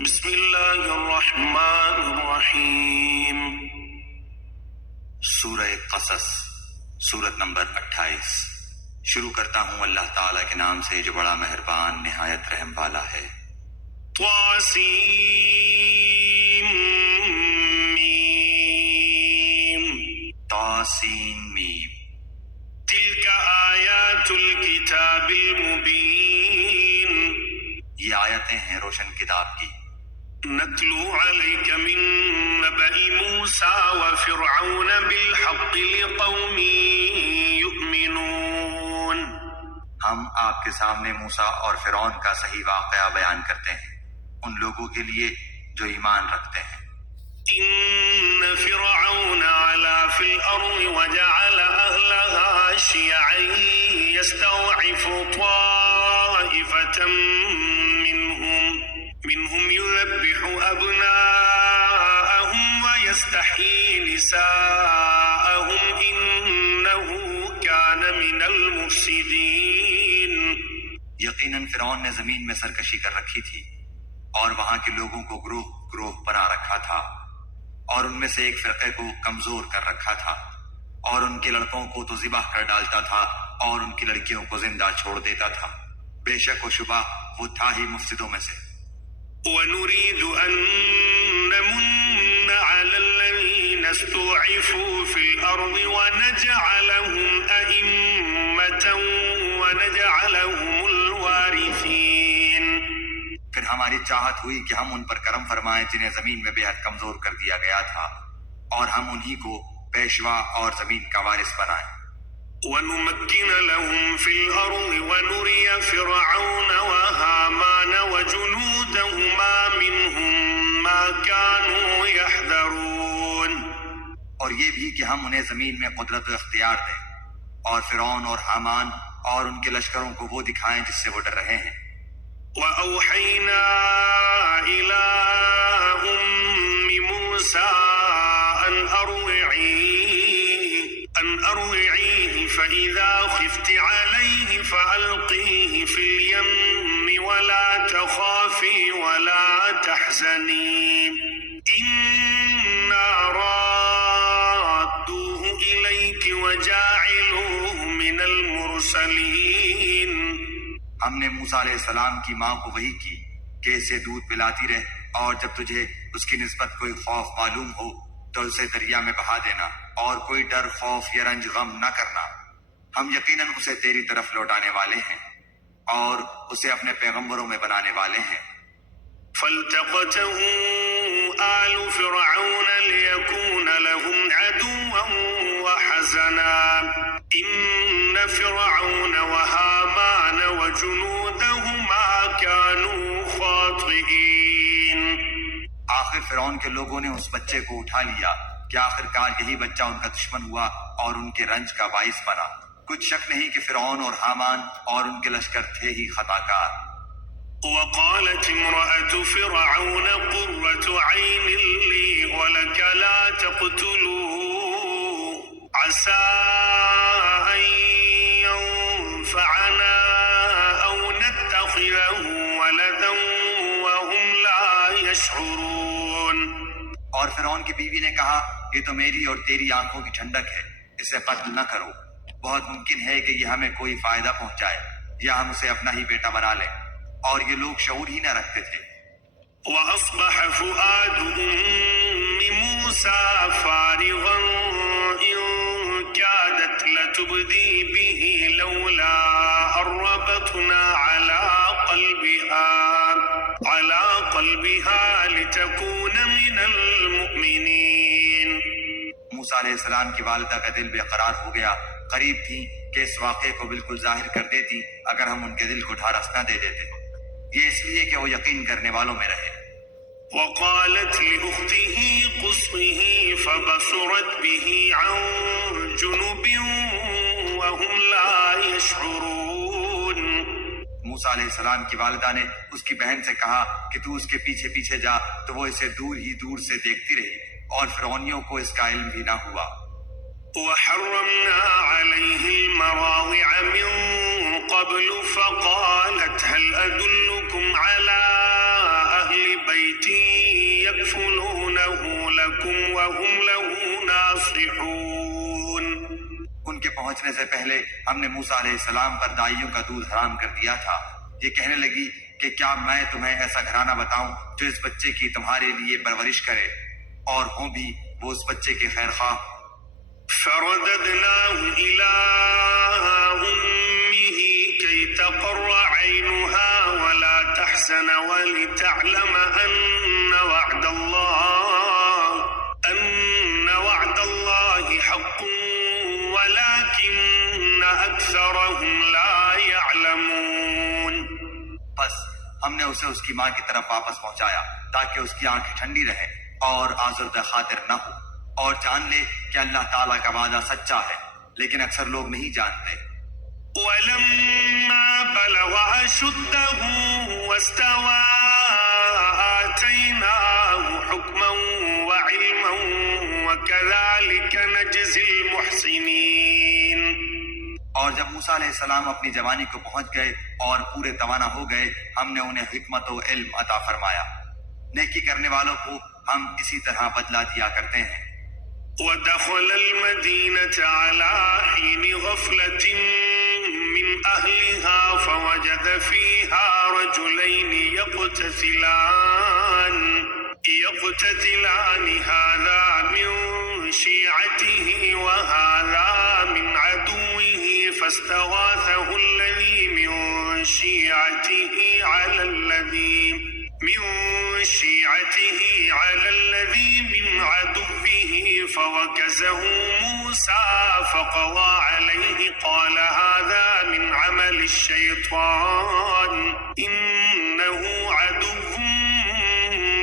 بسم اللہ الرحمن الرحیم۔ سورہ قصص، سورت نمبر 28۔ شروع کرتا ہوں اللہ تعالیٰ کے نام سے جو بڑا مہربان نہایت رحم والا ہے۔ طاسیم میم۔ طاسین میم۔ تلک آیات الکتاب المبین۔ یہ آیتیں ہیں روشن کتاب کی۔ نتلو علیک من نبأ موسیٰ وفرعون بالحق لقوم یؤمنون۔ ہم آپ کے سامنے موسیٰ اور فرعون کا صحیح واقعہ بیان کرتے ہیں ان لوگوں کے لیے جو ایمان رکھتے ہیں۔ ان فرعون علا فی الارض وجعل اہلہا شیعا یستضعف طائفة منهم يذبح ابناءهم ويستحيي نساءهم انه كان من المفسدين۔ یقیناً فرعون نے زمین میں سرکشی کر رکھی تھی اور وہاں کے لوگوں کو گروہ گروہ بنا رکھا تھا، اور ان میں سے ایک فرقے کو کمزور کر رکھا تھا، اور ان کے لڑکوں کو تو ذبح کر ڈالتا تھا اور ان کی لڑکیوں کو زندہ چھوڑ دیتا تھا۔ بے شک و شبہ وہ تھا ہی مفسدوں میں سے۔ وَنُرِيدُ أَن نَّمُنَّ عَلَى الَّذِينَ اسْتُضْعِفُوا فِي الْأَرْضِ وَنَجْعَلَهُمْ أَئِمَّةً وَنَجْعَلَهُمُ الْوَارِثِينَ۔ پھر ہماری چاہت ہوئی کہ ہم ان پر کرم فرمائیں جنہیں زمین میں بے حد کمزور کر دیا گیا تھا، اور ہم انہی کو پیشوا اور زمین کا وارث بنائیں۔ وَنُمَكِّنَ لَهُمْ فِي الْأَرْضِ وَنُرِيَ فِرْعَوْنَ وَهَامَانَ وَجُنُودَهُمَا مِنْهُمْ مَا كَانُوا يَحْذَرُونَ۔ اور یہ بھی کہ ہم انہیں زمین میں قدرت و اختیار دیں، اور فرعون اور حامان اور ان کے لشکروں کو وہ دکھائیں جس سے وہ ڈر رہے ہیں۔ وَأَوْحَيْنَا إِلَىٰ أُمِّ مُوسَىٰ أَنْ أَرْضِعِيهِ فَإِذَا خِفْتِ عَلَيْهِ فَأَلْقِيهِ فِي الْيَمِّ وَلَا تَخَافِي وَلَا تَحْزَنِي إِنَّا رَادُّوهُ إِلَيْكِ وَجَاعِلُوهُ مِنَ الْمُرْسَلِينَ۔ ہم نے موسیٰ علیہ السلام کی ماں کو وحی کی کہ اسے دودھ پلاتی رہ، اور جب تجھے اس کی نسبت کوئی خوف معلوم ہو تو اسے دریا میں بہا دینا، اور کوئی ڈر، خوف یا رنج غم نہ کرنا۔ ہم یقیناً اسے تیری طرف لوٹانے والے ہیں اور اسے اپنے پیغمبروں میں بنانے والے ہیں۔ فَالْتَقَطَهُ آلُ فِرْعَوْنَ لِيَكُونَ لَهُمْ عَدُوًّا وَحَزَنًا إِنَّ فِرْعَوْنَ وَهَامَانَ وَجُنُودَهُمَا كَانُوا خَاطِئِينَ۔ آخر فرعون کے لوگوں نے اس بچے کو اٹھا لیا کہ آخر کار یہی بچہ ان کا دشمن ہوا اور ان کے رنج کا باعث بنا۔ کچھ شک نہیں کہ فرعون اور حامان اور ان کے لشکر تھے ہی خطا کار۔ وقالت امرأة فرعون قرة عين لي ولك لا تقتلوه عسى أن ينفعنا أو نتخذه ولدا وهم لا يشعرون۔ اور فرعون کی بیوی نے کہا یہ تو میری اور تیری آنکھوں کی ٹھنڈک ہے، اسے قتل نہ کرو، بہت ممکن ہے کہ یہ ہمیں کوئی فائدہ پہنچائے یا ہم اسے اپنا ہی بیٹا بنا لیں، اور یہ لوگ شعور ہی نہ رکھتے تھے۔ وَأَصْبَحَ فُؤَادُ أُمِّ مُوسَىٰ فَارِغًا إِن كَادَتْ لَتُبْدِي بِهِ لَوْلَا أَن رَّبَطْنَا عَلَىٰ قَلْبِهَا لِتَكُونَ مِنَ الْمُؤْمِنِينَ۔ موسیٰ علیہ السلام کی والدہ کا دل بے قرار ہو گیا، قریب تھی کہ اس واقعے کو بالکل ظاہر کر دیتی اگر ہم ان کے دل کو ڈھارس نہ دے دیتے، یہ اس لیے کہ وہ یقین کرنے والوں میں رہے۔ وقالت لأخته قصه فبصرت به عن جنب وهم لا يشعرون۔ موسیٰ علیہ السلام کی والدہ نے اس کی بہن سے کہا کہ تو اس کے پیچھے پیچھے جا، تو وہ اسے دور ہی دور سے دیکھتی رہی اور فرعونیوں کو اس کا علم بھی نہ ہوا۔ وحرمنا عليه المراضع من قبل فقالت هل أدلكم على أهل بيت يكفلونه لكم وهم له ناصحون. ان کے پہنچنے سے پہلے ہم نے موسیٰ علیہ السلام پر دائیوں کا دودھ حرام کر دیا تھا. یہ کہنے لگی کہ کیا میں تمہیں ایسا گھرانہ بتاؤں جو اس بچے کی تمہارے لیے پرورش کرے اور ہوں بھی وہ اس بچے کے خیر خواہ. فرددناه إلى أمه كي تقر عينها ولا تحزن ولتعلم أن وعد الله حق ولكن أكثرهم لا يعلمون. بس ہم نے اسے اس کی ماں کی طرف واپس پہنچایا تاکہ اس کی آنکھیں ٹھنڈی رہیں اور آزردہ خاطر نہ ہو اور جان لے کہ اللہ تعالیٰ کا وعدہ سچا ہے، لیکن اکثر لوگ نہیں جانتے. ولما بلغ أشده واستوى آتيناه حكما وعلما وكذلك نجزي المحسنين. اور جب موسیٰ علیہ السلام اپنی جوانی کو پہنچ گئے اور پورے توانا ہو گئے، ہم نے انہیں حکمت و علم عطا فرمایا. نیکی کرنے والوں کو ہم اسی طرح بدلہ دیا کرتے ہیں. ودخل المدينة على حين غفلة من أهلها فوجد فيها رجلين يقتتلان هذا من شيعته وهذا من عدوه فاستغاثه الذي من شيعته على الذي من عدوه فوكزه موسى فقضى عليه قال هذا من عمل الشيطان إنه عدو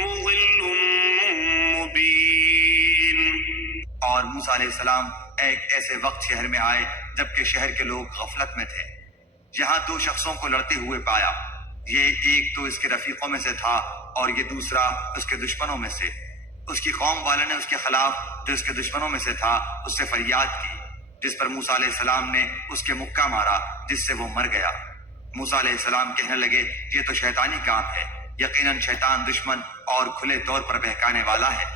مضل مبين. اور موسیٰ علیہ السلام ایک ایسے وقت شہر میں آئے جبکہ شہر کے لوگ غفلت میں تھے. یہاں دو شخصوں کو لڑتے ہوئے پایا. یہ ایک تو اس کے رفیقوں میں سے تھا اور یہ دوسرا اس کے دشمنوں میں سے. اس کی قوم والوں نے اس کے خلاف جو اس کے دشمنوں میں سے تھا اس سے فریاد کی، جس پر موسیٰ علیہ السلام نے اس کے مکہ مارا جس سے وہ مر گیا. موسیٰ علیہ السلام کہنے لگے یہ تو شیطانی کام ہے، یقیناً شیطان دشمن اور کھلے طور پر بہکانے والا ہے.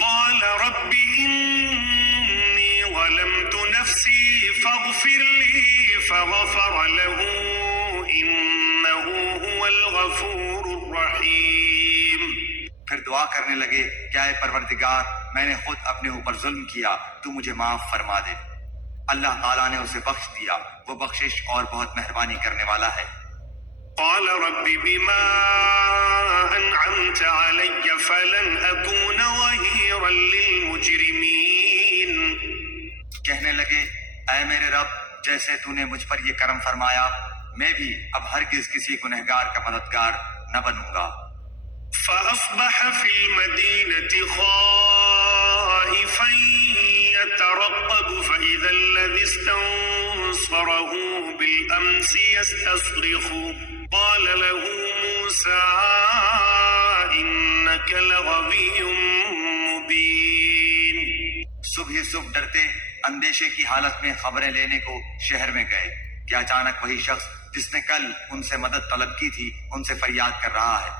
قال رب إني ظلمت نفسي فاغفر لي فغفر له إنه هو الغفور الرحيم. پھر دعا کرنے لگے کہ اے پروردگار میں نے خود اپنے اوپر ظلم کیا، تو مجھے معاف فرما دے. اللہ تعالیٰ نے اسے بخش دیا، وہ بخشش اور بہت مہربانی کرنے والا ہے. قال رب بما أنعمت علي فلن أكون ظهيرا للمجرمين. کہنے لگے اے میرے رب جیسے تو نے مجھ پر یہ کرم فرمایا میں بھی اب ہرگز کسی گنہگار کا مددگار نہ بنوں گا. فأصبح في المدينة خائفا يترقب فإذا الذي استنصره بالأمس يستصرخ قال له موسى إنك لغوي مبين. صبح صبح ڈرتے اندیشے کی حالت میں خبریں لینے کو شہر میں گئے کہ اچانک وہی شخص جس نے کل ان سے مدد طلب کی تھی ان سے فریاد کر رہا ہے.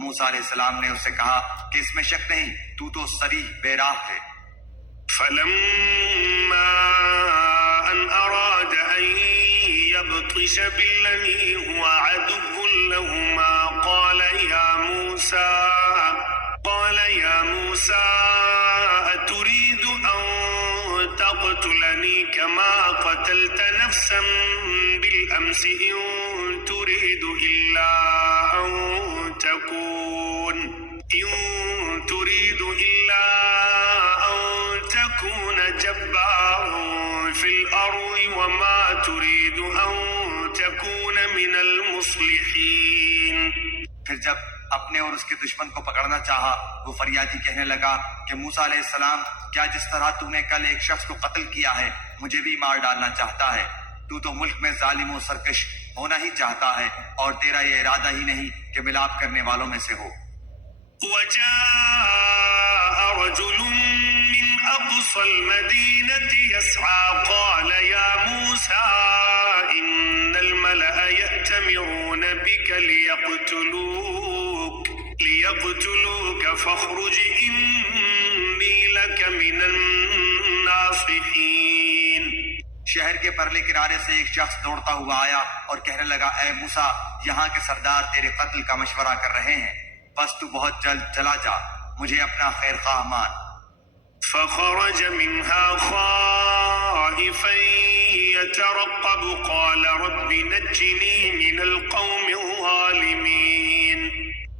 موسیٰ علیہ السلام نے اس سے کہا کہ اس میں شک نہیں، تو صریح بے راہ ہے. فلما أن أراد أن يبطش بالذي هو عدو لهما قال يا موسى أتريد أن تقتلني كما قتلت نفسا بالأمس إن تريد إلا أن تكون جبارا في الأرض وما تريد أن تكون من المصلحين. پھر جب اپنے اور اس کے دشمن کو پکڑنا چاہا وہ فریادی کہنے لگا کہ موسیٰ علیہ السلام کیا جس طرح تو نے کل ایک شخص کو قتل کیا ہے مجھے بھی مار ڈالنا چاہتا ہے؟ تو ملک میں ظالم و سرکش ہونا ہی چاہتا ہے اور تیرا یہ ارادہ ہی نہیں کہ ملاپ کرنے والوں میں سے ہو. وجاء رجل من أقصى المدينة يسعى قال يا موسى إن الملأ يأتمرون بك ليقتلوك يقتلوك فاخرج إني لك من الناصحين. شہر کے پرلے کنارے سے ایک شخص دوڑتا ہوا آیا اور کہنے لگا اے موسیٰ یہاں کے سردار تیرے قتل کا مشورہ کر رہے ہیں، بس تو بہت جلد چلا جا، مجھے اپنا خیر خواہ مان۔ فخرج منها خائفا يترقب قال رب نجني من القوم الظالمين.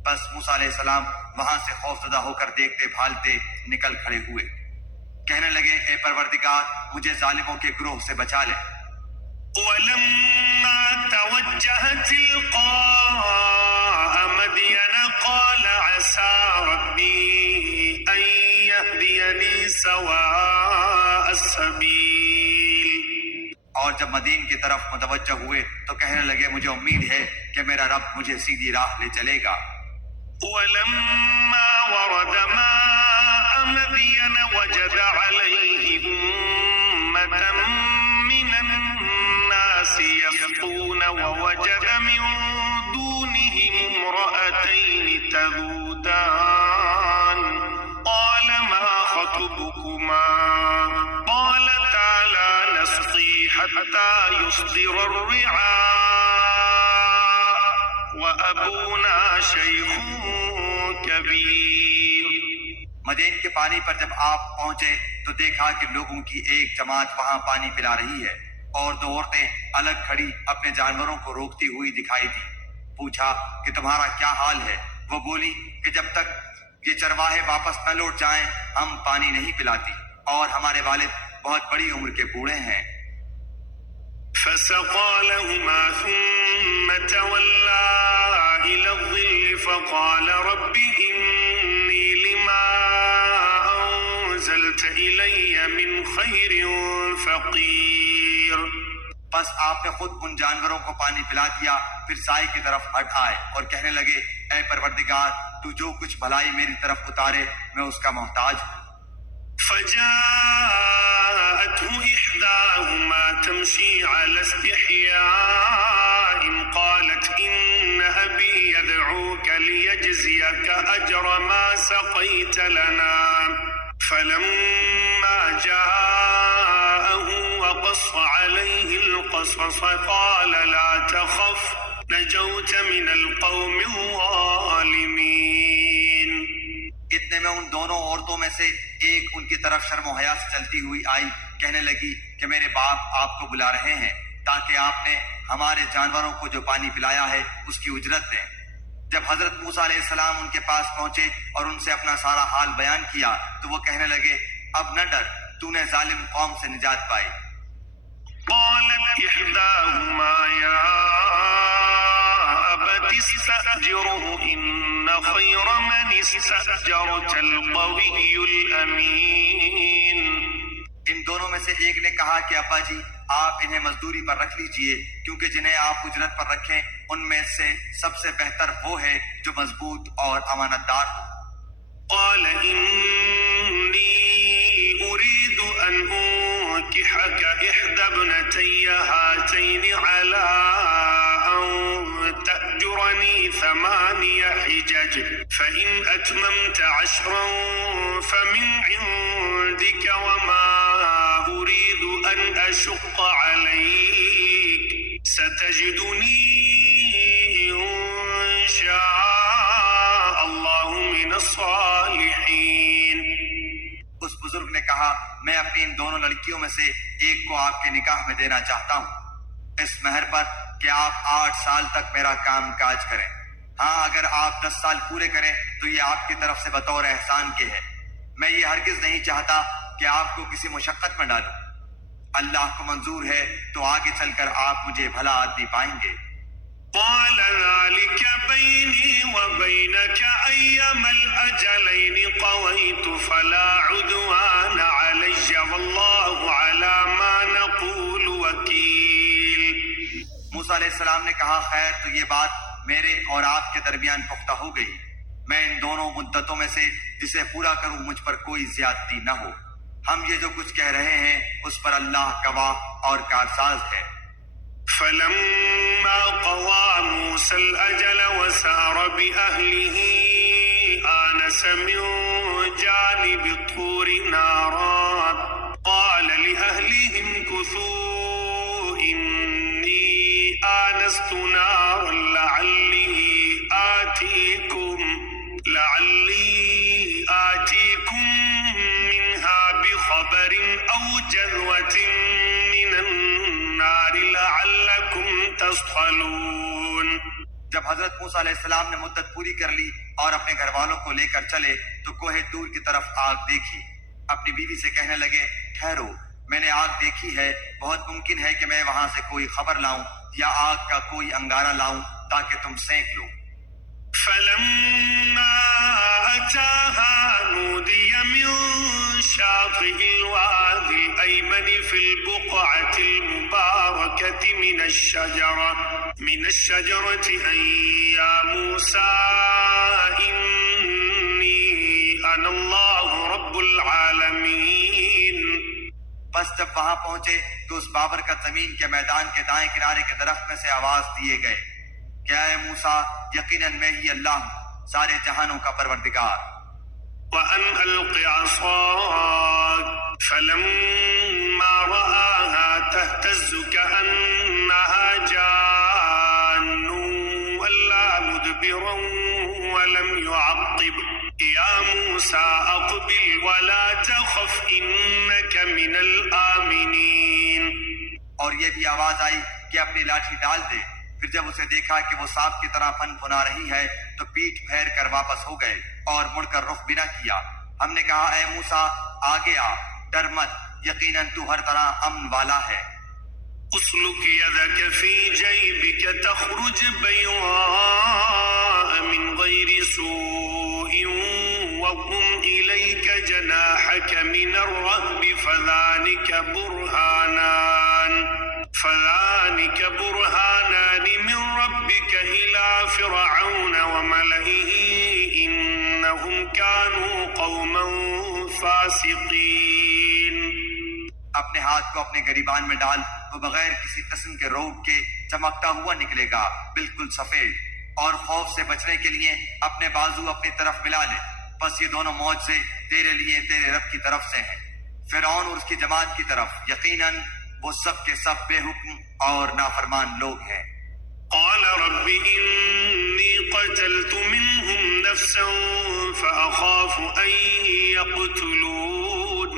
بس موسیٰ علیہ السلام وہاں سے خوفزدہ ہو کر دیکھتے بھالتے نکل کھڑے ہوئے، کہنے لگے اے پروردگار مجھے ظالموں کے گروہ سے بچا لے۔ ولما توجه تلقاء مدين قال عسى ربي أن يهديني سواء السبيل. اور جب مدین کی طرف متوجہ ہوئے تو کہنے لگے مجھے امید ہے کہ میرا رب مجھے سیدھی راہ لے چلے گا۔ ولما ورد ماء مدين وجد عليه أمة من الناس يسقون ووجد من دونهم امرأتين تذودان قال ما خطبكما قالتا لا نسقي حتى يصدر الرعاء وأبونا شيخ كبير. مدین کے پانی پر جب آپ پہنچے تو دیکھا کہ لوگوں کی ایک جماعت وہاں پانی پلا رہی ہے اور دو عورتیں الگ کھڑی اپنے جانوروں کو روکتی ہوئی دکھائی دی۔ پوچھا کہ تمہارا کیا حال ہے؟ وہ بولی کہ جب تک یہ چرواہے واپس نہ لوٹ جائیں ہم پانی نہیں پلاتی، اور ہمارے والد بہت بڑی عمر کے بوڑھے ہیں۔ فسقى لهما ثم تولى إلى الظل فقال رب إني لما أنزلت إلي من خير فقير. بس آپ نے خود ان جانوروں کو پانی پلا دیا، پھر سائے کی طرف ہٹ آئے اور کہنے لگے اے پروردگار تو جو کچھ بھلائی میری طرف اتارے میں اس کا محتاج ہوں۔ فجاءته إحداهما تمشي على استحياء قالت إن أبي يدعوك ليجزيك أجر ما سقيت لنا. فلما جاءه وقص عليه القصص قال لا تخف نجوت من القوم الظالمين. اتنے میں ان دونوں عورتوں میں سے ایک ان کی طرف شرم و حیا سے چلتی ہوئی آئی، کہنے لگی کہ میرے باپ آپ کو بلا رہے ہیں تاکہ آپ نے ہمارے جانوروں کو جو پانی پلایا ہے اس کی اجرت دیں۔ جب حضرت موسیٰ علیہ السلام ان کے پاس پہنچے اور ان سے اپنا سارا حال بیان کیا تو وہ کہنے لگے اب نہ ڈر، تو نے ظالم قوم سے نجات پائی۔ قالت إحداهما يا أبت استأجره إن خير من استأجرت القوي الأمين. ان دونوں میں سے ایک نے کہا کہ ابا جی آپ انہیں مزدوری پر رکھ لیجئے، کیونکہ جنہیں آپ اجرت پر رکھیں ان میں سے سب سے بہتر وہ ہے جو مضبوط اور امانت دار ہو۔ قال إني أريد أن أنكحك إحدى ابنتي هاتين على أن تأجرني 8 حجج فإن أتممت 10 فمن عندك وما أريد أن أشق عليك ستجدني إن شاء الله من الصالحين. اس بزرگ نے کہا میں اپنی ان دونوں لڑکیوں میں سے ایک کو آپ کے نکاح میں دینا چاہتا ہوں اس مہر پر کہ آپ 8 سال تک میرا کام کاج کریں۔ ہاں اگر آپ 10 سال پورے کریں تو یہ آپ کی طرف سے بطور احسان کے ہے، میں یہ ہرگز نہیں چاہتا کہ آپ کو کسی مشقت میں ڈالوں۔ اللہ کو منظور ہے تو آگے چل کر آپ مجھے بھلا آدمی پائیں گے۔ قال ذلك بيني وبينك أيما الأجلين قضيت فلا عدوان علي والله على ما نقول وكيل. موسیٰ علیہ السلام نے کہا خیر تو یہ بات میرے اور آپ کے درمیان پختہ ہو گئی، میں ان دونوں مدتوں میں سے جسے پورا کروں مجھ پر کوئی زیادتی نہ ہو، ہم یہ جو کچھ کہہ رہے ہیں اس پر اللہ گواہ اور کارساز ہے۔ فلما قضى موسى الأجل وسار بأهله آنس من جانب الطور نارا قال لأهلهم كثوا إني آنست نارا لعلي آتيكم منها بخبر أو جذوة من النار لعلكم تصطلون. جب حضرت موسیٰ علیہ السلام نے مدت پوری کر لی اور اپنے گھر والوں کو لے کر چلے تو کوہ طور کی طرف آگ دیکھی. اپنی بیوی سے کہنے لگے ٹھہرو، میں نے آگ دیکھی ہے، بہت ممکن ہے کہ میں وہاں سے کوئی خبر لاؤں یا آگ کا کوئی انگارہ لاؤں تاکہ تم سینک لو. فلما أتاها نودي من شاطئ الوادي الأيمن في البقعة المباركة من الشجرة أن يا موسى إني أنا الله رب العالمين. بس جب وہاں پہنچے تو اس بابرکت زمین کے میدان کے دائیں کنارے کے درخت میں سے آواز دیے گئے کیا اے موسیٰ یقیناً میں ہی اللہ ہوں سارے جہانوں کا پروردگار. وَأَنْ أَلْقِ عَصَاكَ فَلَمَّا رَآهَا تَهْتَزُّ كَأَنَّهَا جَانٌّ وَلَّىٰ مُدْبِرًا وَلَمْ يُعَقِّبْ يَا مُوسَىٰ أَقْبِلْ وَلَا تَخَفْ إِنَّكَ مِنَ الْآمِنِينَ. اور یہ بھی آواز آئی کہ اپنی لاٹھی ڈال دے. پھر جب اسے دیکھا کہ وہ سانپ کی طرح پھن پھنا رہی ہے تو پیٹھ پھیر کر واپس ہو گئے اور مڑ کر رخ بھی نہ کیا. ہم نے کہا اے موسیٰ آگے آ، ڈر مت، یقیناً تو ہر طرح امن والا ہے. اسلک یدک فی جیبک تخرج بیضاء من غیر سوء واضم الیک جناحک من الرہب فذلك برهانان من ربك إلى فرعون وملئه إنهم كانوا قوما فاسقين. اپنے ہاتھ کو اپنے گریبان میں ڈال، وہ بغیر کسی قسم کے روگ کے چمکتا ہوا نکلے گا بالکل سفید. اور خوف سے بچنے کے لیے اپنے بازو اپنی طرف ملا لے. بس یہ دونوں معجزے تیرے لیے تیرے رب کی طرف سے ہیں. فرعون اور اس کی جماعت کی طرف یقیناً وہ سب کے سب بے حکم اور نافرمان لوگ ہیں. قال رب إني قتلت منهم نفسا فأخاف أن يقتلون.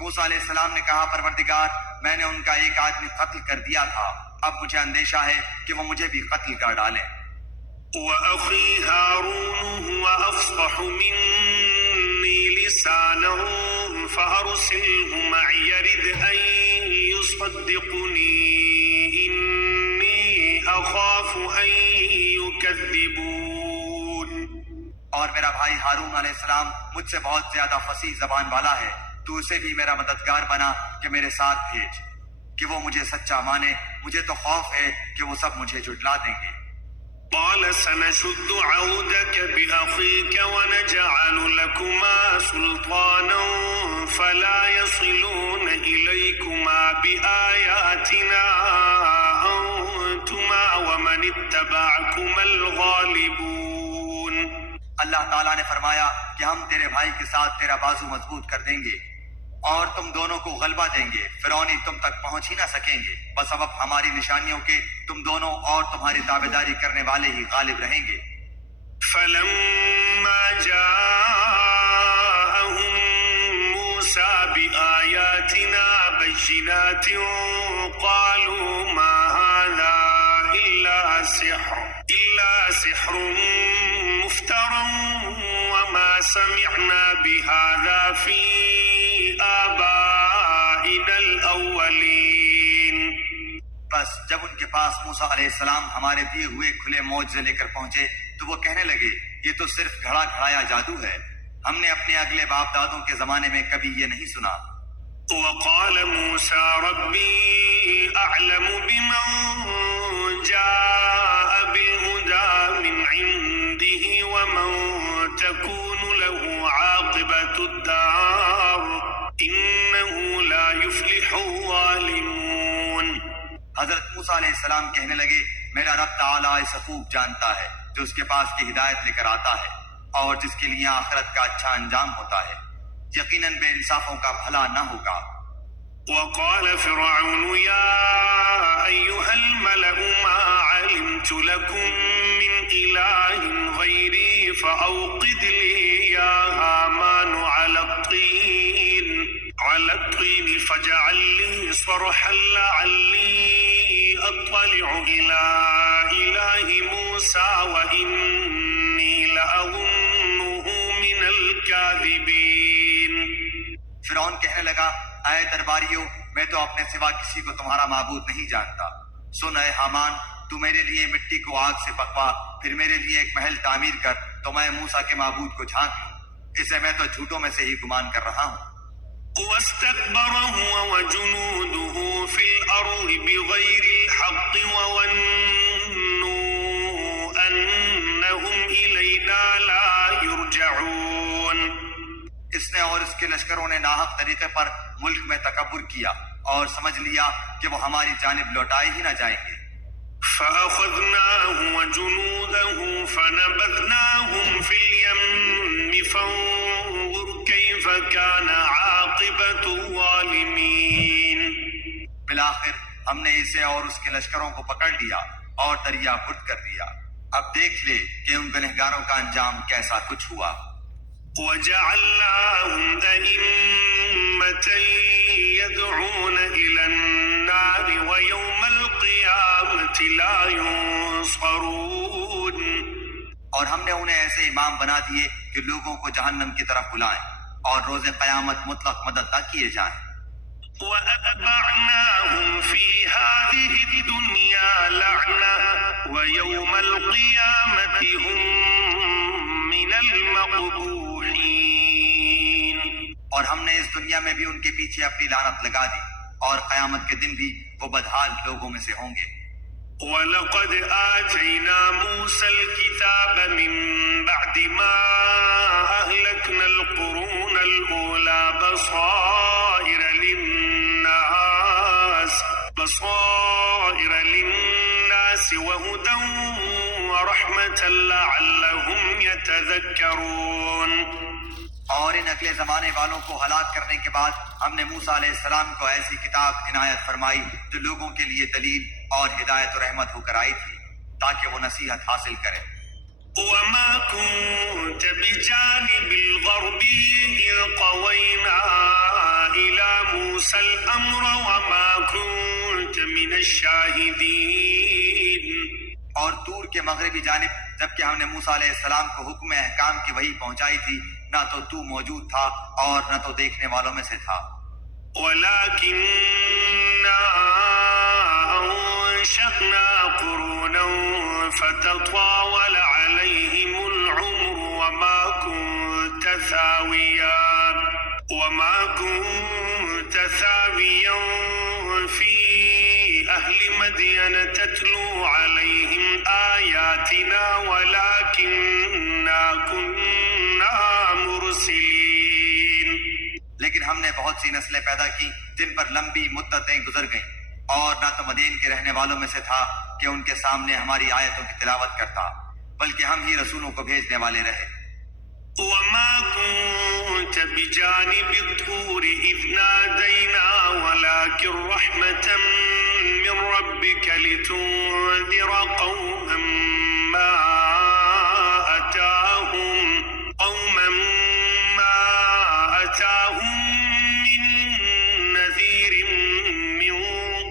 موسیٰ علیہ السلام نے کہا پروردگار میں نے ان کا ایک آدمی قتل کر دیا تھا، اب مجھے اندیشہ ہے کہ وہ مجھے بھی قتل کر ڈالیں. وأخي هارون هو أفصح مني لسانا فأرسله معي يرد أن يصدقني إني أخاف أن يكذبون. اور میرا بھائی ہارون علیہ السلام مجھ سے بہت زیادہ فصیح زبان والا ہے، تو اسے بھی میرا مددگار بنا کہ میرے ساتھ بھیج کہ وہ مجھے سچا مانے. مجھے تو خوف ہے کہ وہ سب مجھے جھٹلا دیں گے. قال سنشد عودك بأخيك ونجعل لكما سلطانا فلا يصلون إليكما بآياتنا أنتما ومن اتبعكما الغالبون. اللہ تعالیٰ نے فرمایا کہ ہم تیرے بھائی کے ساتھ تیرا بازو مضبوط کر دیں گے اور تم دونوں کو غلبہ دیں گے، فرعونی تم تک پہنچ ہی نہ سکیں گے. بس اب ہماری نشانیوں کے تم دونوں اور تمہاری تابعداری کرنے والے ہی غالب رہیں گے. فلما جاءهم موسى بآياتنا بينات قالوا ما هذا إلا سحر مفترى وما سمعنا بهذا في آبائنا الأولين. بس جب ان کے پاس موسیٰ علیہ السلام ہمارے دیے ہوئے کھلے معجزے لے کر پہنچے تو وہ کہنے لگے یہ تو صرف گھڑا گھڑایا جادو ہے، ہم نے اپنے اگلے باپ دادوں کے زمانے میں کبھی یہ نہیں سنا. وقال موسى ربي أعلم بمن جاء بالهدى من عنده ومن تكون له عاقبة الدار إنه لا يفلح الظالمون. حضرت موسیٰ علیہ السلام کہنے لگے میرا رب تعالیٰ اسے خوب جانتا ہے جو اس کے پاس کی ہدایت لے کر آتا ہے اور جس کے لیے آخرت کا اچھا انجام ہوتا ہے، یقیناً بے انصافوں کا بھلا نہ ہوگا۔ وقال فرعون يا أيها الملأ ما علمت لكم من إله غيري فأوقد لي يا هامان على الطين فاجعل لي صرحا لعلي أطلع إلى إله موسى وإني لأظنه من الكاذبين۔ فرعون کہنے لگا، اے درباریوں، میں تو اپنے سوا کسی کو تمہارا معبود نہیں جانتا۔ سن اے حامان، تو میرے لیے مٹی کو آگ سے پکوا، پھر میرے لیے ایک محل تعمیر کر تو میں موسیٰ کے معبود کو جھانک لوں، اسے میں تو جھوٹوں میں سے ہی گمان کر رہا ہوں۔ واستكبر هو وجنوده في الأرض بغير الحق وظنوا أنهم إلينا لا يرجعون۔ اس نے اور اس کے لشکروں نے ناحق طریقے پر ملک میں تکبر کیا اور سمجھ لیا کہ وہ ہماری جانب لوٹائے ہی نہ جائیں گے۔ فأخذناه وجنوده فنبذناهم في اليم فانظر كيف كان عاقبة الظالمين۔ بالآخر ہم نے اسے اور اس کے لشکروں کو پکڑ لیا اور دریا برد کر دیا، اب دیکھ لے کہ ان گنہگاروں کا انجام کیسا کچھ ہوا۔ وجعلناهم أئمة يدعون إلى النار ويوم القيامة لا ينصرون۔ اور ہم نے انہیں ایسے امام بنا دیے کہ لوگوں کو جہنم کی طرف بلائیں اور روز قیامت مطلق مدد نہ کیے جائیں۔ وَأَتْبَعْنَاهُمْ فِي هَذِهِ الدُّنْيَا لَعْنَةً وَيَوْمَ الْقِيَامَةِ هُمْ مِنَ الْمَقْبُوحِينَ۔ اور ہم نے اس دنیا میں بھی ان کے پیچھے اپنی لعنت لگا دی اور قیامت کے دن بھی وہ بدحال لوگوں میں سے ہوں گے۔ وَلَقَدْ آتَيْنَا مُوسَى الْكِتَابَ مِن بَعْدِ مَا أَهْلَكْنَا الْقُرُونَ الْأُولَى بَصَائِرَ لِلنَّاسِ وَهُدًى وَرَحْمَةً لَعَلَّهُمْ يَتَذَكَّرُونَ۔ اور ان اگلے زمانے والوں کو ہلاک کرنے کے بعد ہم نے موسیٰ علیہ السلام کو ایسی کتاب عنایت فرمائی جو لوگوں کے لیے دلیل اور ہدایت و رحمت ہو کر آئی تھی تاکہ وہ نصیحت حاصل کریں۔ وَمَا كُنْتَ بِجَانِبِ الْغَرْبِيِّ إِذْ قَضَيْنَا إِلَى مُوسَى الْأَمْرَ وَمَا كُنْتَ مِنَ الشَّاهِدِينَ۔ اور دور کے مغربی جانب جبکہ ہم نے موسیٰ علیہ السلام کو حکم احکام کی وحی پہنچائی تھی، نہ تو موجود تھا اور نہ تو دیکھنے والوں میں سے تھا۔ وَلَكِنَّا أَنشَأْنَا قُرُونًا فَتَطَاوَلَ عَلَيْهِمُ الْعُمُرُ وَمَا كُنْتَ ثَاوِيًا فِي أَهْلِ مَدْيَنَ تَتْلُو عَلَيْهِمْ آيَاتِنَا وَلَكِنَّا كُنَّا مُرْسِلِينَ۔ لیکن ہم نے بہت سی نسلیں پیدا کی جن پر لمبی مدتیں گزر گئیں، اور نہ تو مدین کے رہنے والوں میں سے تھا کہ ان کے سامنے ہماری آیتوں کی تلاوت کرتا، بلکہ ہم ہی رسولوں کو بھیجنے والے رہے۔ وَمَا كُنْتَ بِجَانِبِ الطُّورِ إِذْ نَادَيْنَا وَلَكِنْ رَحْمَةً مِّن رَّبِّكَ لِتُنذِرَ قَوْمًا مَّا أَتَاهُم مِّن نَّذِيرٍ مِّن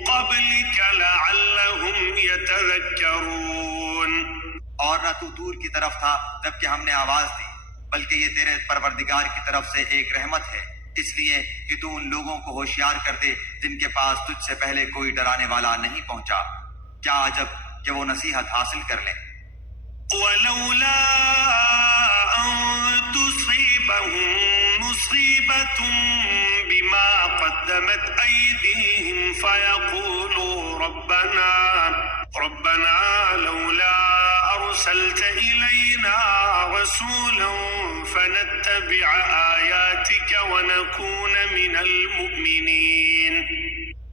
قَبْلِكَ لَعَلَّهُمْ يَتَذَكَّرُونَ۔ اور نہ تو دور کی طرف تھا جبکہ ہم نے آواز دی، بلکہ یہ تیرے پروردگار کی طرف سے ایک رحمت ہے، اس لیے کہ تو ان لوگوں کو ہوشیار کر دے جن کے پاس تجھ سے پہلے کوئی ڈرانے والا نہیں پہنچا۔ کیا عجب کہ وہ نصیحت حاصل کر لیں۔ وَلَوْلَا أَن تُصِيبَهُم مُّصِيبَةٌ بِمَا قَدَّمَتْ أَيْدِيهِمْ فَيَقُولُوا رَبَّنَا لَوْلَا أَرْسَلْتَ إِلَيْنَا رَسُولًا فَنَتَّبِعَ آيَاتِكَ وَنَكُونَ مِنَ الْمُؤْمِنِينَ۔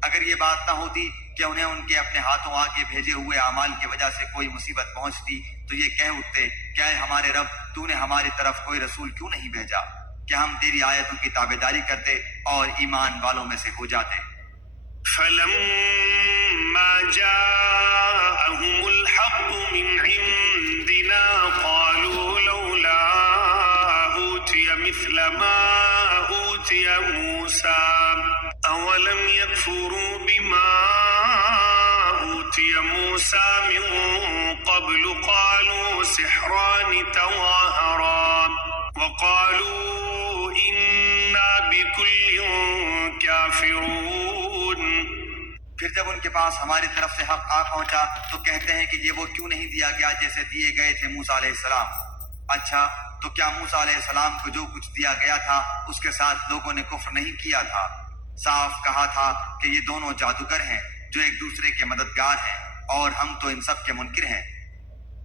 اگر یہ بات نہ ہوتی کہ انہیں ان کے اپنے ہاتھوں آگے بھیجے ہوئے اعمال کی وجہ سے کوئی مصیبت پہنچتی تو یہ کہہ اٹھتے کہ اے ہمارے رب، تو نے ہماری طرف کوئی رسول کیوں نہیں بھیجا کہ ہم تیری آیتوں کی تابعداری کرتے اور ایمان والوں میں سے ہو جاتے۔ فلما جاءهم الحق من عندنا قالوا لولا أوتي مثل ما أوتي موسى أولم يكفروا بما أوتي موسى من قبل قالوا سحران تظاهرا وقالوا إنا بكل كافرون۔ پھر جب ان کے پاس ہماری طرف سے حق آ پہنچا تو کہتے ہیں کہ یہ وہ کیوں نہیں دیا گیا جیسے دیے گئے تھے موسیٰ علیہ السلام۔ اچھا تو کیا موسیٰ علیہ السلام کو جو کچھ دیا گیا تھا اس کے ساتھ لوگوں نے کفر نہیں کیا تھا؟ صاف کہا تھا کہ یہ دونوں جادوگر ہیں جو ایک دوسرے کے مددگار ہیں اور ہم تو ان سب کے منکر ہیں۔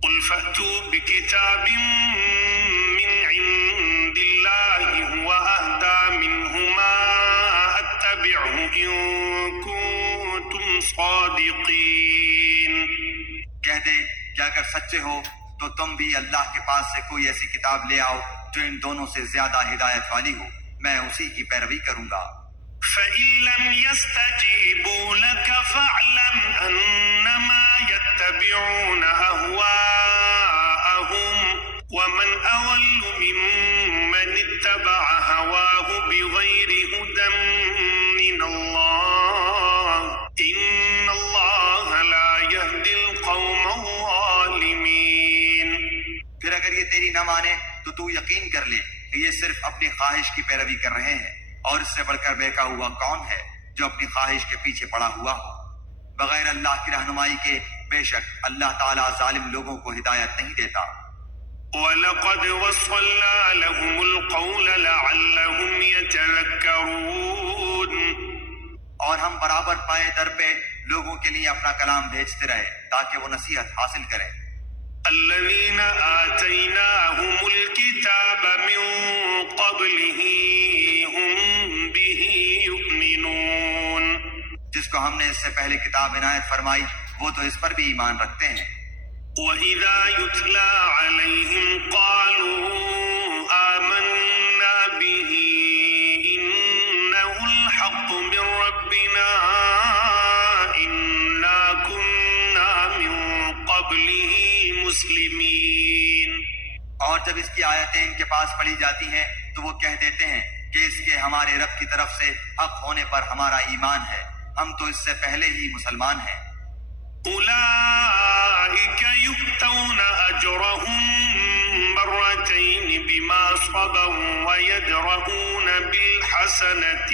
قل فأتوا بكتاب من عند الله هو أهدى منهما أتبعه إن كنتم صادقين۔ کہہ دے کہ اگر سچے ہو تو تم بھی اللہ کے پاس سے کوئی ایسی کتاب لے آؤ جو ان دونوں سے زیادہ ہدایت والی ہو، میں اسی کی پیروی کروں گا۔ فإن لم يستجيبوا لك فاعلم أنما يتبعون أهواءهم ومن أضل ممن اتبع هواه بغير هدى من الله إن الله لا يهدي القوم الظالمين۔ پھر اگر یہ تیری نہ مانے تو تو یقین کر لے کہ یہ صرف اپنی خواہش کی پیروی کر رہے ہیں، اور اس سے بڑھ کر بہکا ہوا کون ہے جو اپنی خواہش کے پیچھے پڑا ہوا ہو؟ بغیر اللہ کی رہنمائی کے بے شک اللہ تعالیٰ ظالم لوگوں کو ہدایت نہیں دیتا۔ وَلَقَدْ وَصَّلْنَا لَهُمُ الْقَوْلَ لَعَلَّهُمْ يَتَذَكَّرُونَ، اور ہم برابر پائے در پہ لوگوں کے لیے اپنا کلام بھیجتے رہے تاکہ وہ نصیحت حاصل کریں۔ الَّذِينَ آتَيْنَاهُمُ الْكِتَابَ مِنْ قَبْلِهِ هُمْ بِهِ يُؤْمِنُونَ، جس کو ہم نے اس سے پہلے کتاب عنایت فرمائی وہ تو اس پر بھی ایمان رکھتے ہیں۔ وَإِذَا يُتْلَى عَلَيْهِمْ قَالُوا آمَنَّا بِهِ إِنَّهُ الْحَقُّ مِنْ رَبِّنَا إِنَّا كُنَّا مِنْ قَبْلِهِ مُسْلِمِينَ۔ اور جب اس کی آیتیں ان کے پاس پڑھی جاتی ہیں تو وہ کہہ دیتے ہیں کہ اس کے ہمارے رب کی طرف سے حق ہونے پر ہمارا ایمان ہے، ہم تو اس سے پہلے ہی مسلمان ہیں۔ أولئك يؤتون أجرهم مرتين بما صبروا ويدرؤون بالحسنة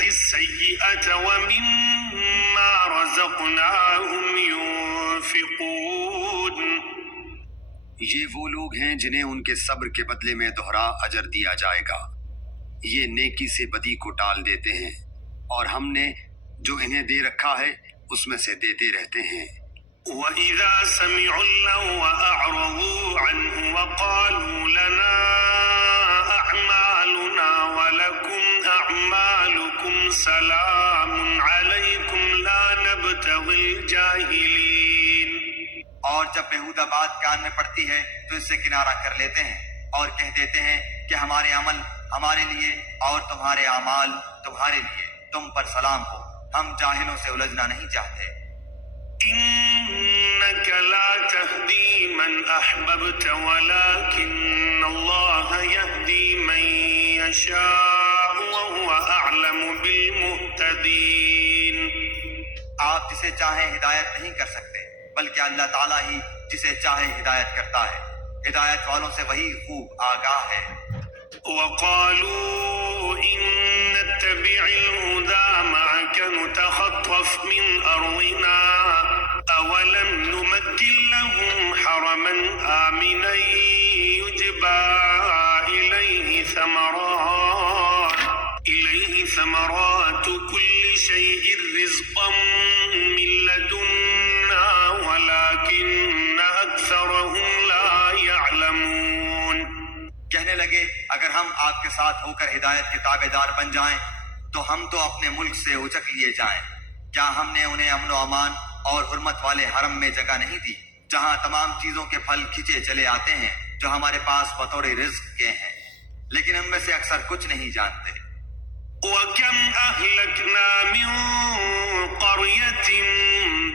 السيئة ومما رزقناهم ينفقون۔ یہ وہ لوگ ہیں جنہیں ان کے صبر کے بدلے میں دوہرا اجر دیا جائے گا، یہ نیکی سے بدی کو ٹال دیتے ہیں اور ہم نے جو انہیں دے رکھا ہے اس میں سے دیتے رہتے ہیں۔ وَإِذَا سَمِعُوا اللَّغْوَ أَعْرَضُوا عَنْهُ وَقَالُوا لَنَا أَعْمَالُنَا وَلَكُمْ أَعْمَالُكُمْ سَلَامٌ عَلَيْكُمْ لَا نَبْتَغِي الْجَاهِلِينَ۔ اور جب بیہودہ بات کان میں پڑتی ہے تو اس سے کنارہ کر لیتے ہیں اور کہہ دیتے ہیں کہ ہمارے عمل ہمارے لیے اور تمہارے اعمال تمہارے لیے، تم پر سلام ہو، ہم جاہلوں سے الجھنا نہیں چاہتے۔ إنك لا تهدي من أحببت ولكن الله يهدي من يشاء وهو أعلم بالمهتدين۔ آپ جسے چاہیں ہدایت نہیں کر سکتے بلکہ اللہ تعالیٰ ہی جسے چاہے ہدایت کرتا ہے، ہدایت والوں سے وہی خوب آگاہ ہے۔ وقالوا إن نتبع الهدى معك نتخطف من أرضنا أولم نمكن لهم حرما آمنا يجبى إليه ثمرات كل شيء رزقا من لدنا ولكن أكثرهم لا يعلمون۔ کہنے لگے اگر ہم آپ کے ساتھ ہو کر ہدایت کے تابع دار بن جائیں تو ہم تو اپنے ملک سے اچک لیے جائیں۔ کیا ہم نے انہیں امن و امان اور حرمت والے حرم میں جگہ نہیں دی، جہاں تمام چیزوں کے پھل کھچے چلے آتے ہیں جو ہمارے پاس بطور رزق کے ہیں، لیکن ان میں سے اکثر کچھ نہیں جانتے۔ وكم أهلكنا من قرية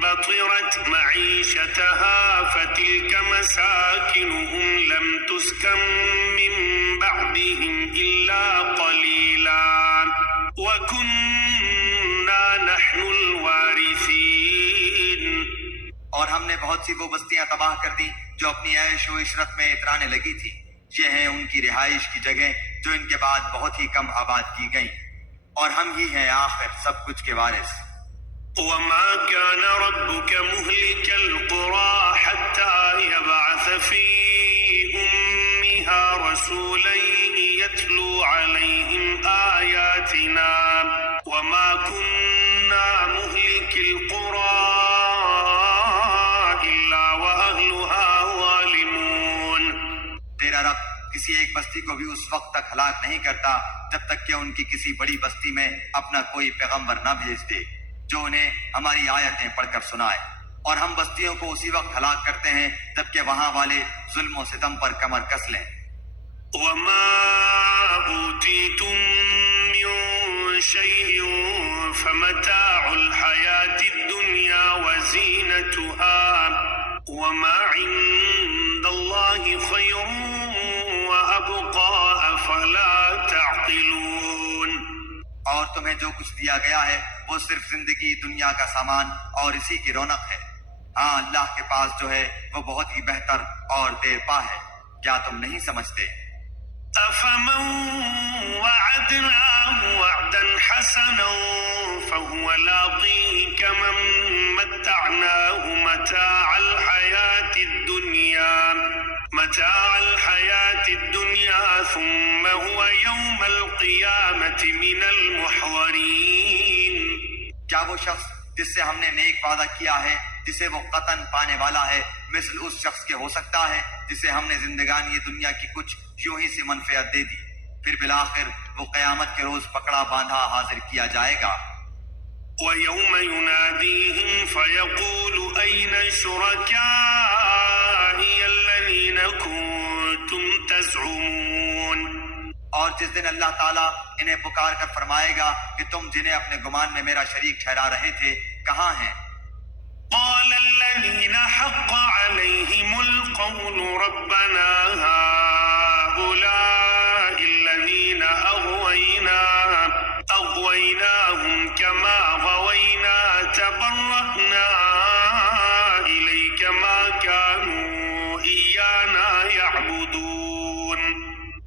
بطرت معيشتها فتلك مساكنهم لم تسكن من بعدهم إلا قليلا وكنا نحن الوارثين۔ اور ہم نے بہت سی وہ بستیاں تباہ کر دی جو اپنی عیش و عشرت میں اترانے لگی تھی، یہ ہیں ان کی رہائش کی جگہیں جو ان کے بعد بہت ہی کم آباد کی گئیں، اور ہم ہی ہیں آخر سب کچھ کے وارث۔ وما كان ربك مهلك القرى حتى يبعث في أمها رسولا يتلو عليهم آياتنا وما كنا مهلك القرى إلا وأهلها ظالمون۔ تیرا رب کسی ایک بستی کو بھی اس وقت تک ہلاک نہیں کرتا جب تک کہ ان کی کسی بڑی بستی میں اپنا کوئی پیغمبر نہ بھیج دے جو انہیں ہماری آیتیں پڑھ کر سنائے، اور ہم بستیوں کو اسی وقت ہلاک کرتے ہیں جب کہ وہاں والے ظلم و ستم پر کمر کس لیں۔ وما أوتيتم من شيء فمتاع الحياة الدنيا وزينتها وما عند الله خير وأبقى أفلا تعقلون۔ اور تمہیں جو کچھ دیا گیا ہے وہ صرف زندگی دنیا کا سامان اور اسی کی رونق ہے، ہاں اللہ کے پاس جو ہے وہ بہت ہی بہتر اور دیر پا ہے، کیا تم نہیں سمجھتے؟ أفمن وعدناه وعدا حسنا فهو لاقيه كمن متعناه متاع الحياة الدنيا ثم هو يوم القيامة من المحضرين۔ کیا وہ شخص جس سے ہم نے نیک وعدہ کیا ہے جسے وہ قطن پانے والا ہے مثل اس شخص کے ہو سکتا ہے جسے ہم نے زندگانی دنیا کی کچھ یوں ہی سی منفعت دے دی، پھر بالآخر وہ قیامت کے روز پکڑا باندھا حاضر کیا جائے گا۔ وَيَوْمَ يُنَادِيهِمْ فَيَقُولُ أَيْنَ شُرَكَائِيَ الَّذِينَ كُنتُمْ تَزْعُمُونَ۔ اور جس دن اللہ تعالیٰ انہیں پکار کر فرمائے گا کہ تم جنہیں اپنے گمان میں میرا شریک ٹھہرا رہے تھے کہاں ہیں؟ قال الذين حق عليهم القول ربنا هؤلاء الذين أغويناهم كما غوينا تبرأنا إليك ما كانوا إيانا يعبدون۔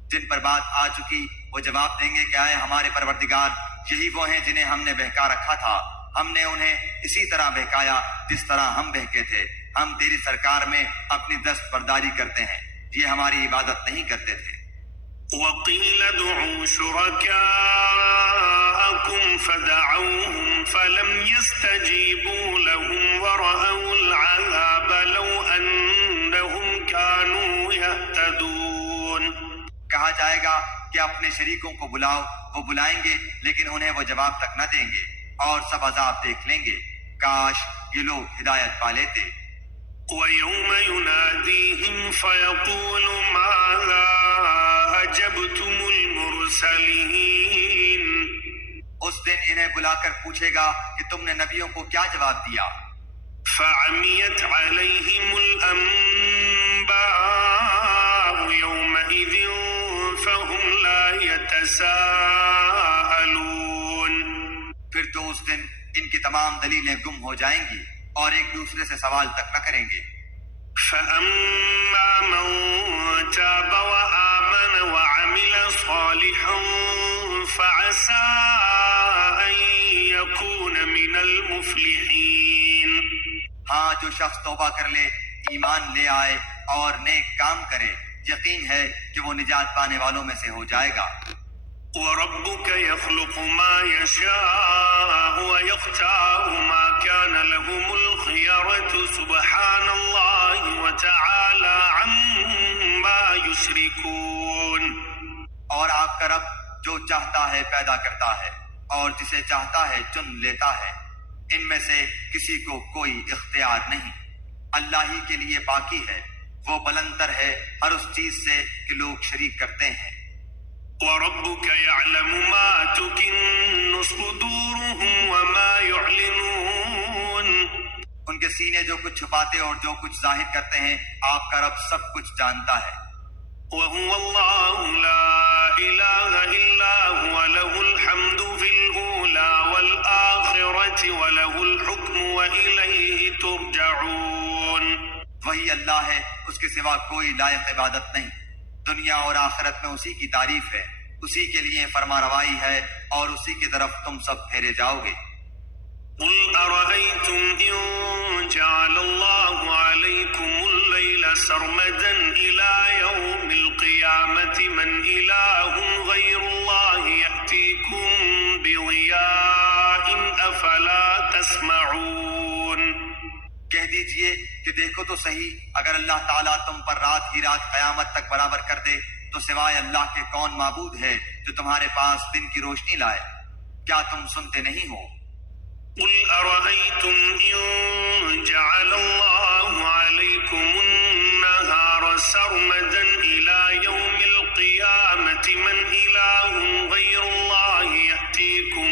جن پر بات آ چکی وہ جواب دیں گے کہ آئے ہمارے پروردگار، یہی وہ ہیں جنہیں ہم نے بہکا رکھا تھا، ہم نے انہیں اسی طرح بہکایا جس طرح ہم بہکے تھے، ہم تیری سرکار میں اپنی دست برداری کرتے ہیں، یہ ہماری عبادت نہیں کرتے تھے۔ وقيل ادعوا شركاءكم فدعوهم فلم يستجيبوا لهم ورأوا العذاب لو أنهم كانوا يهتدون۔ کہا جائے گا کہ اپنے شریکوں کو بلاؤ، وہ بلائیں گے لیکن انہیں وہ جواب تک نہ دیں گے، اور سب عذاب دیکھ لیں گے، کاش یہ لوگ ہدایت پا لیتے۔ وَيَوْمَ يُنَادِيهِمْ فَيَقُولُ مَاذَا أَجَبْتُمُ الْمُرْسَلِينَ۔ اس دن انہیں بلا کر پوچھے گا کہ تم نے نبیوں کو کیا جواب دیا؟ فَعَمِيَتْ عَلَيْهِمُ الْأَنبَاءُ يَوْمَئِذٍ فَهُمْ لَا يَتَسَاءَلُونَ۔ پھر تو اس دن ان کی تمام دلیلیں گم ہو جائیں گی اور ایک دوسرے سے سوال تک نہ کریں گے۔ فَأَمَّا مَن تَابَ وَآمَنَ وَعَمِلَ صَالِحًا فَعَسَىٰ أَن يَكُونَ مِنَ الْمُفْلِحِينَ۔ ہاں جو شخص توبہ کر لے، ایمان لے آئے اور نیک کام کرے، یقین ہے کہ وہ نجات پانے والوں میں سے ہو جائے گا۔ وَرَبُّكَ يَخْلُقُ مَا يَشَاءُ وَيَخْتَارُ مَا كَانَ لَهُمُ الْخِيَرَةُ سُبْحَانَ اللَّهِ وَتَعَالَى عَمَّا يُشْرِكُونَ۔ اور آپ کا رب جو چاہتا ہے پیدا کرتا ہے، اور جسے چاہتا ہے چن لیتا ہے، ان میں سے کسی کو کوئی اختیار نہیں۔ اللہ ہی کے لیے باقی ہے، وہ بلندر ہے ہر اس چیز سے کہ لوگ شریک کرتے ہیں۔ وربك يعلم ما تكن صدورهم وما يعلنون۔ ان کے سینے جو کچھ چھپاتے اور جو کچھ ظاہر کرتے ہیں آپ کا رب سب کچھ جانتا ہے۔ وهو الله لا إله إلا هو له الحمد في الأولى والآخرة وله الحكم وإليه ترجعون۔ وہی اللہ ہے، اس کے سوا کوئی لائق عبادت نہیں، دنیا اور آخرت میں اسی کی تعریف ہے، اسی کے لیے فرما روائی ہے اور اسی کی طرف تم سب پھیرے جاؤ گے۔ قل أرأيتم إن جعل الله عليكم الليل سرمدا إلى يوم القيامة من إله غير الله يأتيكم بضياء أفلا تسمعون۔ کہہ دیجئے کہ دیکھو تو صحیح، اگر اللہ تعالیٰ تم پر رات ہی رات قیامت تک برابر کر دے تو سوائے اللہ کے کون معبود ہے جو تمہارے پاس دن کی روشنی لائے؟ کیا تم سنتے نہیں ہو؟ قل أرأيتم إن جعل الله عليكم النهار سرمدا إلى يوم القيامة من إله غير الله يأتيكم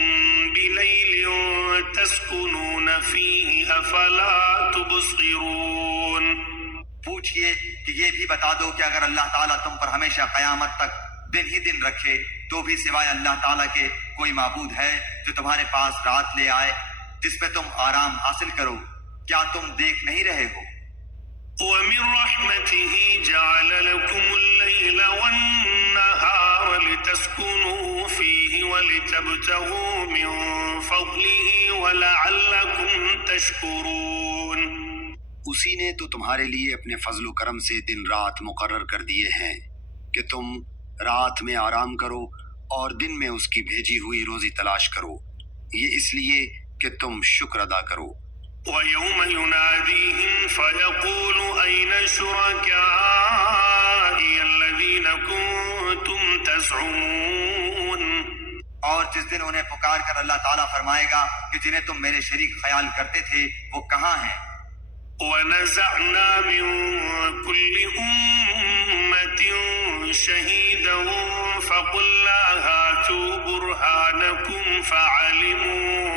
بليل تسكنون فيه أفلا تبصرون۔ پوچھئے کہ یہ بھی بتا دو کہ اگر اللہ تعالیٰ تم پر ہمیشہ قیامت تک دن ہی دن رکھے تو بھی سوائے اللہ تعالیٰ کے کوئی معبود ہے جو تمہارے پاس رات لے آئے جس میں تم آرام حاصل کرو؟ کیا تم دیکھ نہیں رہے ہو؟ ومن رحمته جعل لكم الليل والنهار لتسكنوا فيه ولتبتغوا من فضله ولعلكم تشكرون۔ اسی نے تو تمہارے لیے اپنے فضل و کرم سے دن رات مقرر کر دیے ہیں کہ تم رات میں آرام کرو اور دن میں اس کی بھیجی ہوئی روزی تلاش کرو، یہ اس لیے کہ تم شکر ادا کرو۔ وَيَوْمَ يُنَادِيهِمْ فَيَقُولُ أَيْنَ شُرَكَائِيَ الَّذِينَ كُنتُمْ تَزْعُمُونَ۔ اور جس دن انہیں پکار کر اللہ تعالیٰ فرمائے گا کہ جنہیں تم میرے شریک خیال کرتے تھے وہ کہاں ہیں؟ وَنَزَعْنَا مِن كُلِّ أُمَّةٍ شَهِيدًا فَقُلْنَا هَاتُوا بُرْهَانَكُمْ فَعَلِمُوا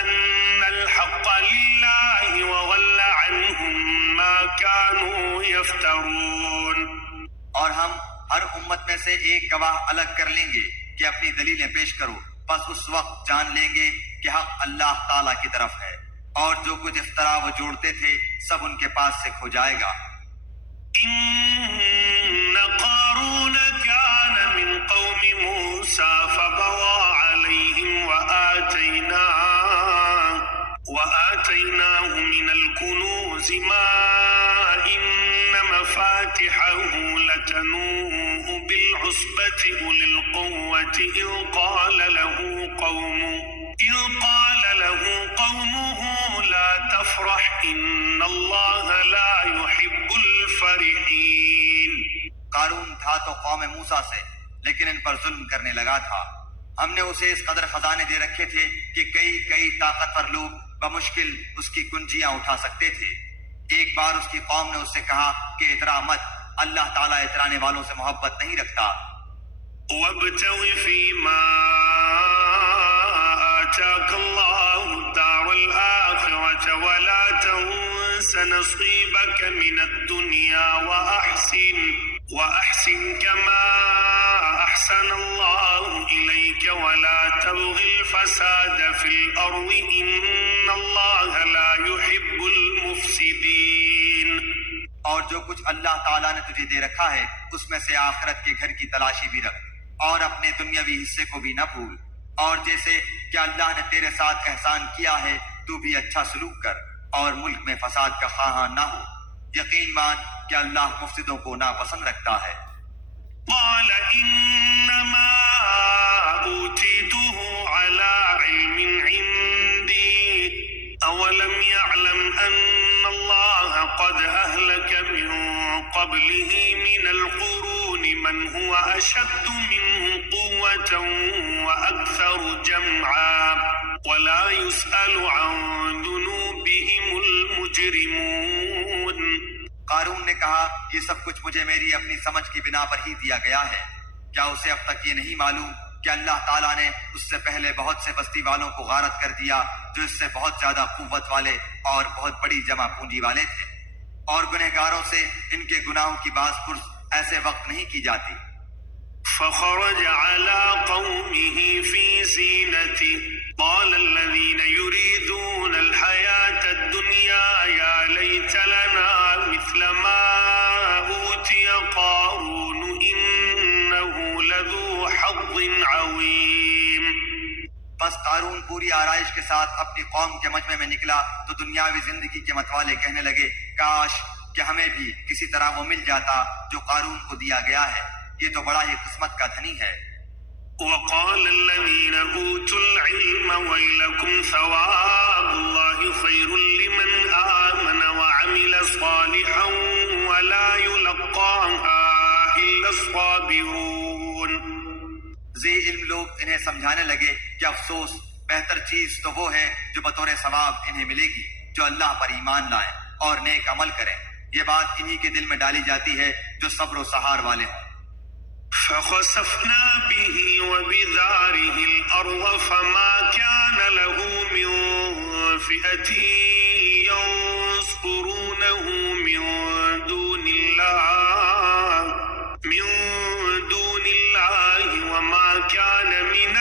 أَنَّ الْحَقَّ لِلَّهِ وَضَلَّ عَنْهُمْ مَا كَانُوا يَفْتَرُونَ۔ اور ہم ہر امت میں سے ایک گواہ الگ کر لیں گے کہ اپنی دلیلیں پیش کرو، بس اس وقت جان لیں گے کہ حق اللہ تعالیٰ کی طرف ہے اور جو کچھ افطرا وہ جوڑتے تھے سب ان کے پاس سے کھو جائے گا۔ إن قارون كان من قوم موسى فبغى عليهم وآتيناه من الكنوز ما إن مفاتحه لتنوء بالعصبة أولي القوة إذ قال له قومه لا تفرح إن الله لا يحب الفرحين۔ قارون تھا تو قوم موسیٰ سے، لیکن ان پر ظلم کرنے لگا تھا۔ ہم نے اسے اس قدر خزانے دے رکھے تھے کہ کئی طاقتور لوگ بمشکل اس کی کنجیاں اٹھا سکتے تھے۔ ایک بار اس کی قوم نے اس سے کہا کہ اترا مت، اللہ تعالیٰ اترانے والوں سے محبت نہیں رکھتا۔ وابتغ فيما آتاك الله الدار الآخرة ولا تنس نصيبك من الدنيا وأحسن كما أحسن الله إليك ولا تبغ الفساد في الأرض إن الله لا يحب المفسدين۔ اور جو کچھ اللہ تعالیٰ نے تجھے دے رکھا ہے اس میں سے آخرت کے گھر کی تلاشی بھی رکھ اور اپنے دنیاوی حصے کو بھی نہ بھول، اور جیسے کہ اللہ نے تیرے ساتھ احسان کیا ہے تو بھی اچھا سلوک کر اور ملک میں فساد کا خواہاں نہ ہو، یقین مان کہ اللہ مفسدوں کو ناپسند رکھتا ہے۔ قال إنما أوتيته على علم عندي أولم يعلم أن الله قد أهلك من قبله من القرون من هو أشد منه قوة وأكثر جمعا ولا يسأل عن ذنوبهم المجرمون۔ قارون نے کہا یہ سب کچھ مجھے میری اپنی سمجھ کی بنا پر ہی دیا گیا ہے، کیا اسے اب تک یہ نہیں معلوم کہ اللہ تعالیٰ نے اس سے پہلے بہت سے بستی والوں کو غارت کر دیا جو اس سے بہت زیادہ قوت والے اور بہت بڑی جمع پونجی والے تھے، اور گنہگاروں سے ان کے گناہوں کی باز پرس ایسے وقت نہیں کی جاتی۔ فخرج على قومه في زينته قال الذين يريدون الحياة الدنيا يا ليت لنا مثل ما أوتي قارون إنه لذو حظ عظيم۔ بس قارون پوری آرائش کے ساتھ اپنی قوم کے مجمع میں نکلا تو دنیاوی زندگی کے متوالے کہنے لگے کاش کہ ہمیں بھی کسی طرح وہ مل جاتا جو قارون کو دیا گیا ہے، یہ تو بڑا ہی قسمت کا دھنی ہے۔ وقال الذين أوتوا العلم ويلكم ثواب الله خير لمن آمن وعمل صالحا ولا يلقاها إلا الصابرون۔ ذی علم لوگ انہیں سمجھانے لگے کہ افسوس، بہتر چیز تو وہ ہے جو بطور ثواب انہیں ملے گی جو اللہ پر ایمان لائیں اور نیک عمل کریں، یہ بات انہی کے دل میں ڈالی جاتی ہے جو صبر و سہار والے ہوں۔ فخسفنا به وبداره الأرض فما كان له من فئة ينصرونه من دون الله وما كان من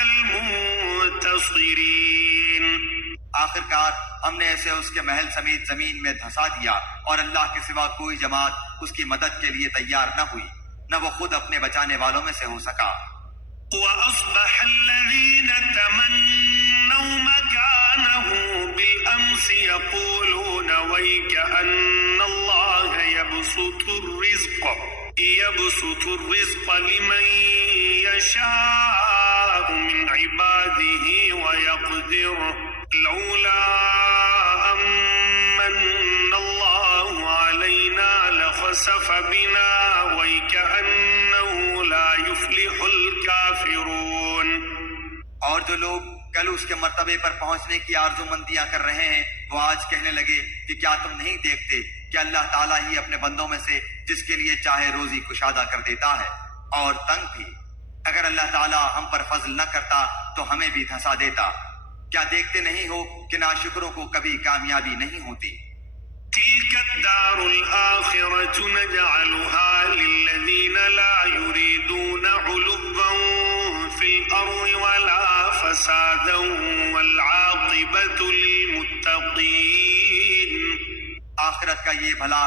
المنتصرين۔ آخرکار ہم نے اسے اس کے محل سمیت زمین میں دھسا دیا اور اللہ کے سوا کوئی جماعت اس کی مدد کے لیے تیار نہ ہوئی، نہ وہ خود اپنے بچانے والوں میں سے ہو سکا۔ وأصبح الذين تمنوا مكانه بالأمس يقولون ويك أن الله يبسط الرزق لمن يشاء من عباده ويقدر لولا أمن الله علينا لخسف بنا ويكأنه لا يفلح الكافرون۔ اور جو لوگ کل اس کے مرتبے پر پہنچنے کی آرزو مندیاں کر رہے ہیں وہ آج کہنے لگے کہ کیا تم نہیں دیکھتے کہ اللہ تعالیٰ ہی اپنے بندوں میں سے جس کے لیے چاہے روزی کشادہ کر دیتا ہے اور تنگ بھی، اگر اللہ تعالیٰ ہم پر فضل نہ کرتا تو ہمیں بھی دھسا دیتا، کیا دیکھتے نہیں ہو کہ ناشکروں کو کبھی کامیابی نہیں ہوتی۔ تلك الدار الآخرة نجعلها للذين لا يريدون علوا في الأرض ولا فسادا والعاقبة للمتقين۔ آخرت کا یہ بھلا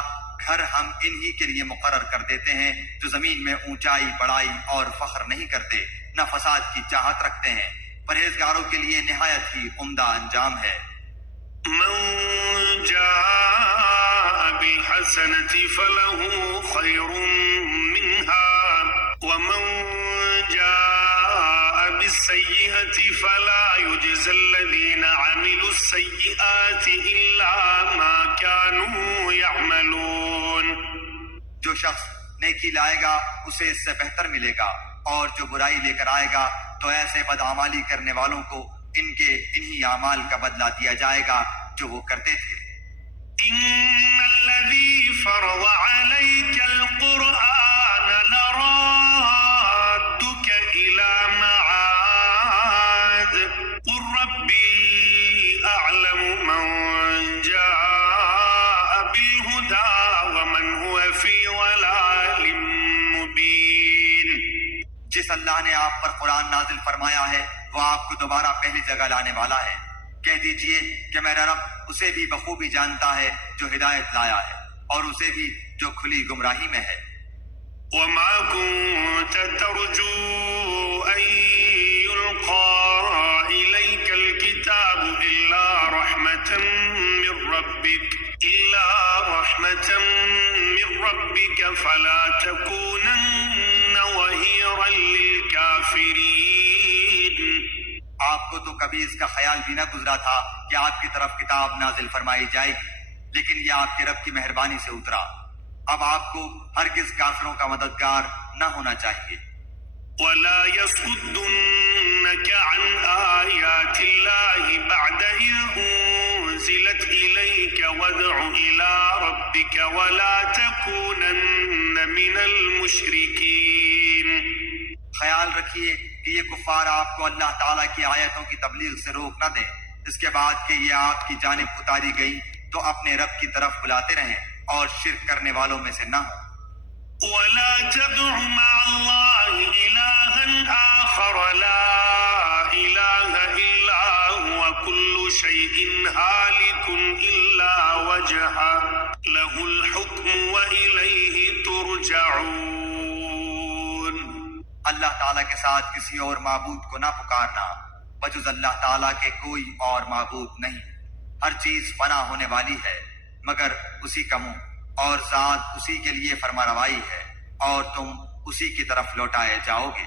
گھر ہم انہی کے لیے مقرر کر دیتے ہیں جو زمین میں اونچائی بڑائی اور فخر نہیں کرتے، نہ فساد کی چاہت رکھتے ہیں، پرہیزگاروں کے لیے نہایت ہی عمدہ انجام ہے۔ من جاء بالحسنة فله خير منها ومن جاء بالسيئة فلا يجزى الذين عملوا السيئات إلا ما كانوا يعملون۔ جو شخص نیکی لائے گا اسے اس سے بہتر ملے گا، اور جو برائی لے کر آئے گا تو ایسے بدعمالی کرنے والوں کو ان کے انہی اعمال کا بدلہ دیا جائے گا جو وہ کرتے تھے۔ إن الذي فرض عليك القرآن لرادك إلى معاد قل ربي أعلم من جاء بالهدى ومن هو في ضلال مبين۔ جس اللہ نے آپ پر قرآن نازل فرمایا ہے وہ آپ کو دوبارہ پہلی جگہ لانے والا ہے، کہہ دیجئے کہ میرا رب اسے بھی بخوبی جانتا ہے جو ہدایت لایا ہے اور اسے بھی جو کھلی گمراہی میں ہے۔ وما كنت ترجو أن يلقى إليك الكتاب إلا رحمة من ربك فلا تكونن ظهيرا للكافرين۔ آپ کو تو کبھی اس کا خیال بھی نہ گزرا تھا کہ آپ کی طرف کتاب نازل فرمائی جائے گی لیکن یہ آپ کے رب کی مہربانی سے اترا. اب آپ کو ہرگز کافروں کا مددگار نہ ہونا چاہیے. ولا يصدنك عن آيات الله بعد إذ أنزلت إليك وادع إلى ربك ولا تكونن من المشركين. خیال رکھیے کہ یہ کفار آپ کو اللہ تعالیٰ کی آیتوں کی تبلیغ سے روک نہ دیں. اس کے بعد کہ یہ آپ کی جانب اتاری گئی تو اپنے رب کی طرف بلاتے رہیں اور شرک کرنے والوں میں سے نہ ہوں. ولا تدع مع الله إلها آخر لا إله إلا هو كل شيء هالك إلا وجهه له الحكم وإليه ترجعون. اللہ تعالیٰ کے ساتھ کسی اور معبود کو نہ پکارنا. بجز اللہ تعالیٰ کے کوئی اور معبود نہیں. ہر چیز فنا ہونے والی ہے مگر اسی کا منہ، اور ذات اسی کے لیے فرمانروائی ہے، اور تم اسی کی طرف لوٹائے جاؤ گے.